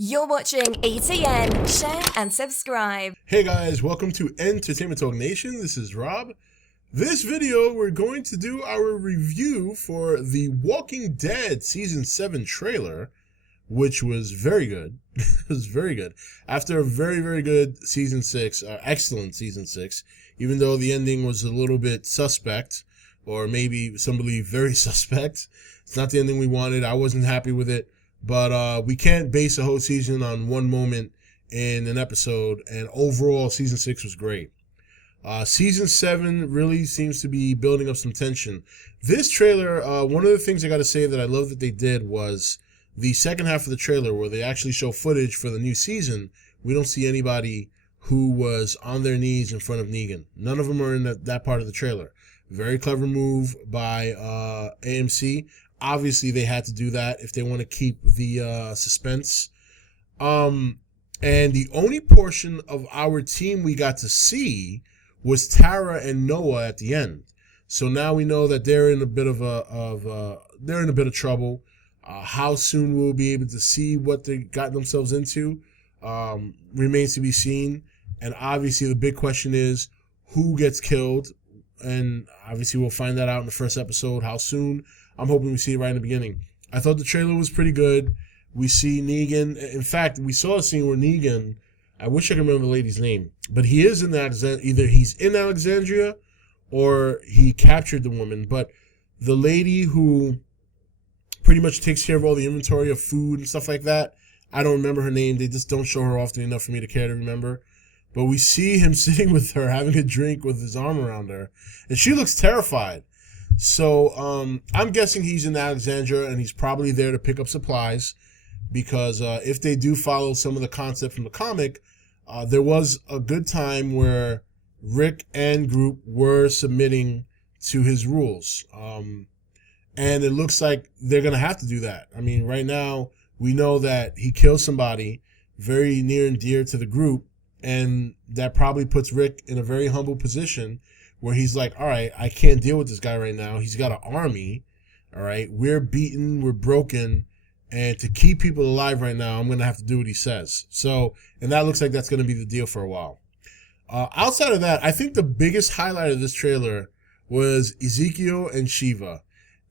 You're watching E.T.N. Share and subscribe. Hey guys, welcome to Entertainment Talk Nation. This is Rob. This video, we're going to do our review for The Walking Dead Season 7 trailer, which was very good. It was very good. After a very, very good Season 6, excellent Season 6, even though the ending was a little bit suspect, or maybe some believe very suspect. It's not the ending we wanted. I wasn't happy with it. But we can't base a whole season on one moment in an episode, and overall, Season 6 was great. Season 7 really seems to be building up some tension. This trailer, one of the things I got to say that I love that they did was the second half of the trailer where they actually show footage for the new season. We don't see anybody who was on their knees in front of Negan. None of them are in that part of the trailer. Very clever move by AMC. Obviously, they had to do that if they want to keep the suspense. And the only portion of our team we got to see was Tara and Noah at the end. So now we know that they're in a bit of trouble. How soon we'll be able to see what they got themselves into remains to be seen. And obviously, the big question is who gets killed. And obviously, we'll find that out in the first episode. How soon? I'm hoping we see it right in the beginning. I thought the trailer was pretty good. We see Negan. In fact, we saw a scene where Negan, I wish I could remember the lady's name, but he is in either he's in Alexandria or he captured the woman. But the lady who pretty much takes care of all the inventory of food and stuff like that, I don't remember her name. They just don't show her often enough for me to care to remember. But we see him sitting with her, having a drink with his arm around her, and she looks terrified. So I'm guessing he's in Alexandria, and he's probably there to pick up supplies, because if they do follow some of the concept from the comic, there was a good time where Rick and group were submitting to his rules. And it looks like they're going to have to do that. I mean, right now, we know that he kills somebody very near and dear to the group, and that probably puts Rick in a very humble position where he's like, all right, I can't deal with this guy right now. He's got an army, all right? We're beaten, we're broken, and to keep people alive right now, I'm going to have to do what he says. So, and that looks like that's going to be the deal for a while. Outside of that, I think the biggest highlight of this trailer was Ezekiel and Shiva.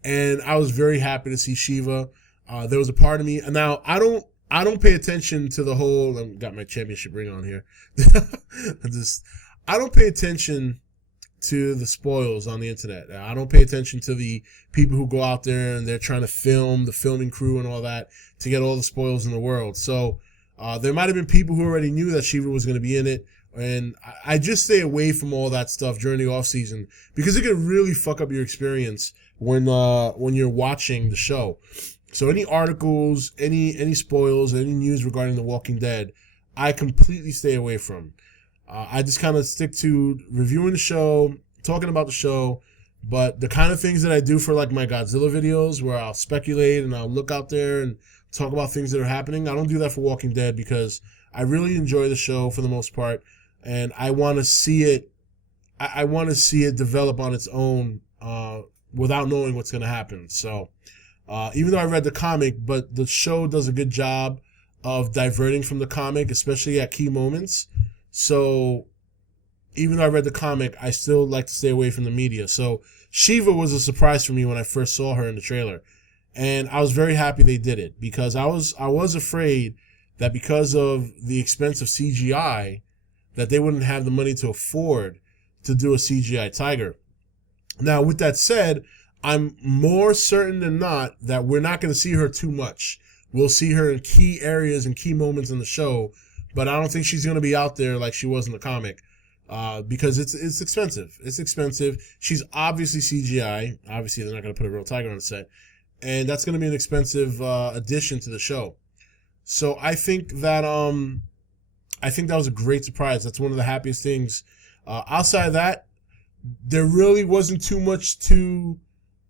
And I was very happy to see Shiva. There was a part of me, and now I don't pay attention to the whole, I've got my championship ring on here. I don't pay attention to the spoils on the internet. I don't pay attention to the people who go out there and they're trying to film, the filming crew and all that, to get all the spoils in the world. So there might have been people who already knew that Shiva was going to be in it, and I just stay away from all that stuff during the off season, because it can really fuck up your experience when you're watching the show. So any articles, any spoils, any news regarding The Walking Dead, I completely stay away from. I just kind of stick to reviewing the show, talking about the show, but the kind of things that I do for like my Godzilla videos where I'll speculate and I'll look out there and talk about things that are happening, I don't do that for Walking Dead, because I really enjoy the show for the most part, and I want to see it. I want to see it develop on its own without knowing what's going to happen. So even though I read the comic, but the show does a good job of diverting from the comic, especially at key moments. So even though I read the comic, I still like to stay away from the media. So Shiva was a surprise for me when I first saw her in the trailer. And I was very happy they did it, because I was afraid that because of the expense of CGI, that they wouldn't have the money to afford to do a CGI tiger. Now, with that said, I'm more certain than not that we're not going to see her too much. We'll see her in key areas and key moments in the show, but I don't think she's going to be out there like she was in the comic, because it's expensive. It's expensive. She's obviously CGI. Obviously, they're not going to put a real tiger on the set, and that's going to be an expensive addition to the show. So I think that was a great surprise. That's one of the happiest things. Outside of that, there really wasn't too much to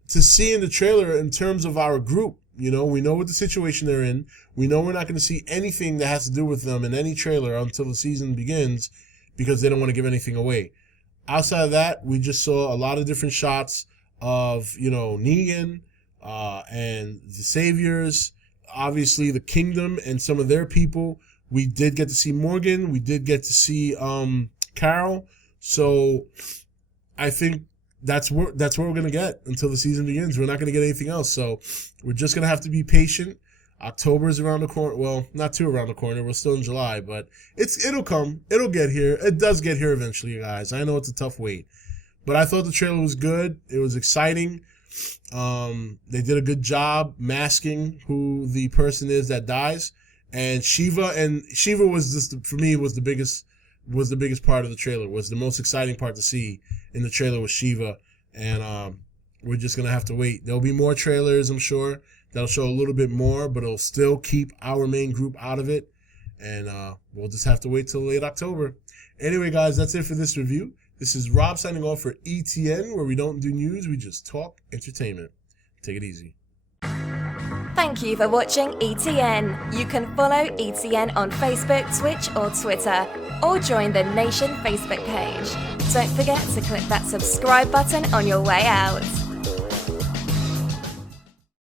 see in the trailer in terms of our group. You know, we know what the situation they're in. We know we're not going to see anything that has to do with them in any trailer until the season begins, because they don't want to give anything away. Outside of that, we just saw a lot of different shots of, Negan and the Saviors, obviously the Kingdom and some of their people. We did get to see Morgan. We did get to see Carol. So I think that's what we're gonna get until the season begins. We're not gonna get anything else. So we're just gonna have to be patient. October is around the corner. Well, not too around the corner. We're still in July, but it'll come. It'll get here. It does get here eventually, guys. I know it's a tough wait, but I thought the trailer was good. It was exciting. They did a good job masking who the person is that dies, and Shiva was just, for me, was the biggest part of the trailer. Was the most exciting part to see in the trailer was Shiva, and we're just gonna have to wait. There'll be more trailers, I'm sure, that'll show a little bit more, but it'll still keep our main group out of it, and we'll just have to wait till late October. Anyway, guys, that's it for this review. This is Rob signing off for E.T.N, where we don't do news, we just talk entertainment. Take it easy. Thank you for watching E.T.N. You can follow E.T.N on Facebook, Twitch, or Twitter, or join the Nation Facebook page. Don't forget to click that subscribe button on your way out.